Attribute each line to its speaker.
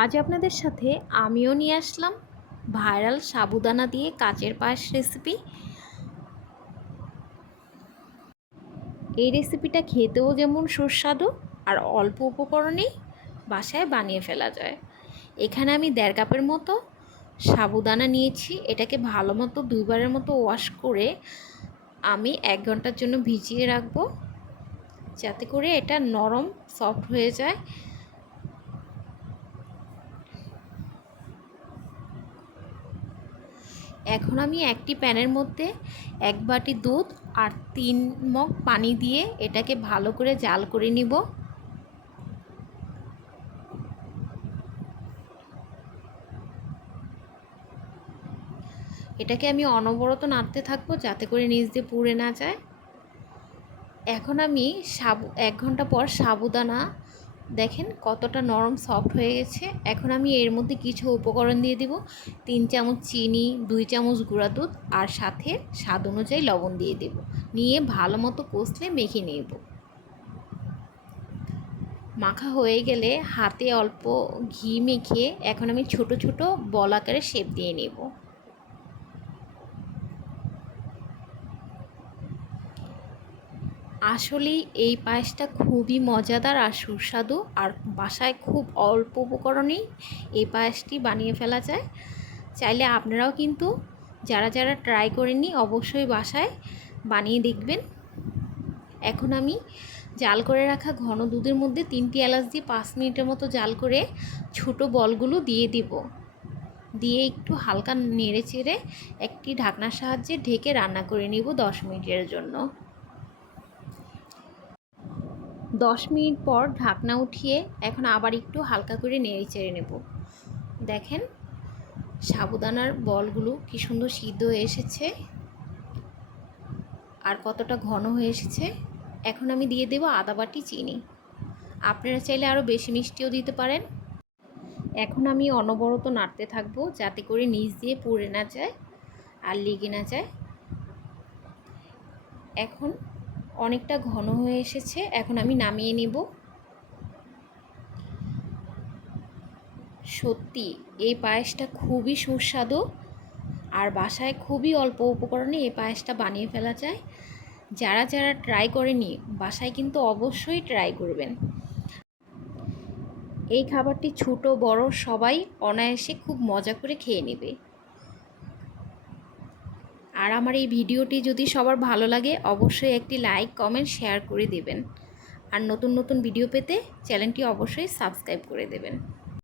Speaker 1: আজ আপনাদের সাথে আমিও নিয়ে আসলাম ভাইরাল সাবুদানা দিয়ে কাচের পায়েস রেসিপি এই রেসিপিটা খেতেও যেমন সুস্বাদু আর অল্প উপকরণেই বাসায় বানিয়ে ফেলা যায়। এখানে আমি দেড় কাপের মতো সাবুদানা নিয়েছি, এটাকে ভালো মতো দুইবারের মতো ওয়াশ করে আমি এক ঘণ্টার জন্য ভিজিয়ে রাখব। যাতে করে এটা নরম সফট হয়ে যায়। এখন আমি একটি প্যানের মধ্যে এক বাটি দুধ আর তিন মগ পানি দিয়ে এটাকে ভালো করে জাল করে নিব। এটাকে আমি অনবরত নাড়তে থাকব যাতে করে নিচ দিয়ে পুড়ে না যায়। এখন আমি সাবু এক ঘণ্টা পর সাবুদানা দেখেন কতটা নরম সফট হয়ে গেছে। এখন আমি এর মধ্যে কিছু উপকরণ দিয়ে দিব। তিন চামচ চিনি, দুই চামচ গুঁড়া দুধ আর সাথে স্বাদ অনুযায়ী লবণ দিয়ে দেব। নিয়ে ভালো মতো কষলে মেখে নেব। মাখা হয়ে গেলে হাতে অল্প ঘি মেখে এখন আমি ছোট ছোট বল আকারে শেপ দিয়ে নেব। আসলেই এই পায়েসটা খুবই মজাদার আর সুস্বাদু আর বাসায় খুব অল্প উপকরণেই এই পায়েসটি বানিয়ে ফেলা যায়। চাইলে আপনারাও কিন্তু যারা যারা ট্রাই করেননি অবশ্যই বাসায় বানিয়ে দেখবেন। এখন আমি জাল করে রাখা ঘন দুধের মধ্যে তিনটি এলাচ দিয়ে পাঁচ মিনিটের মতো জাল করে ছোট বলগুলো দিয়ে দিব। দিয়ে একটু হালকা নেড়ে চেড়ে একটি ঢাকনার সাহায্যে ঢেকে রান্না করে নিব দশ মিনিটের জন্য। দশ মিনিট পর ঢাকনা উঠিয়ে এখন আবার একটু হালকা করে নেড়ে চেড়ে নেব। দেখেন সাবুদানার বলগুলো কি সুন্দর সিদ্ধ হয়ে এসেছে আর কতটা ঘন হয়ে এসেছে। এখন আমি দিয়ে দেবো আদা বাটি চিনি। আপনারা চাইলে আরও বেশি মিষ্টিও দিতে পারেন। এখন আমি অনবরত নাড়তে থাকব যাতে করে নিচ দিয়ে পুড়ে না যায় আর লেগে না যায়। এখন অনেকটা ঘন হয়ে এসেছে। এখন আমি নামিয়ে নেব। সত্যি, এই পায়েসটা খুবই সুস্বাদু। আর বাসায় খুবই অল্প উপকরণে এই পায়েসটা বানিয়ে ফেলা যায়। যারা যারা ট্রাই করেনি, বাসায় কিন্তু অবশ্যই ট্রাই করবেন। এই খাবারটি ছোট, বড়, সবাই অনায়াসে খুব মজা করে খেয়ে নেবে। আর আমার এই ভিডিওটি যদি সবার ভালো লাগে, অবশ্যই একটি লাইক, কমেন্ট, শেয়ার করে দেবেন। আর নতুন নতুন ভিডিও পেতে চ্যানেলটি অবশ্যই সাবস্ক্রাইব করে দেবেন।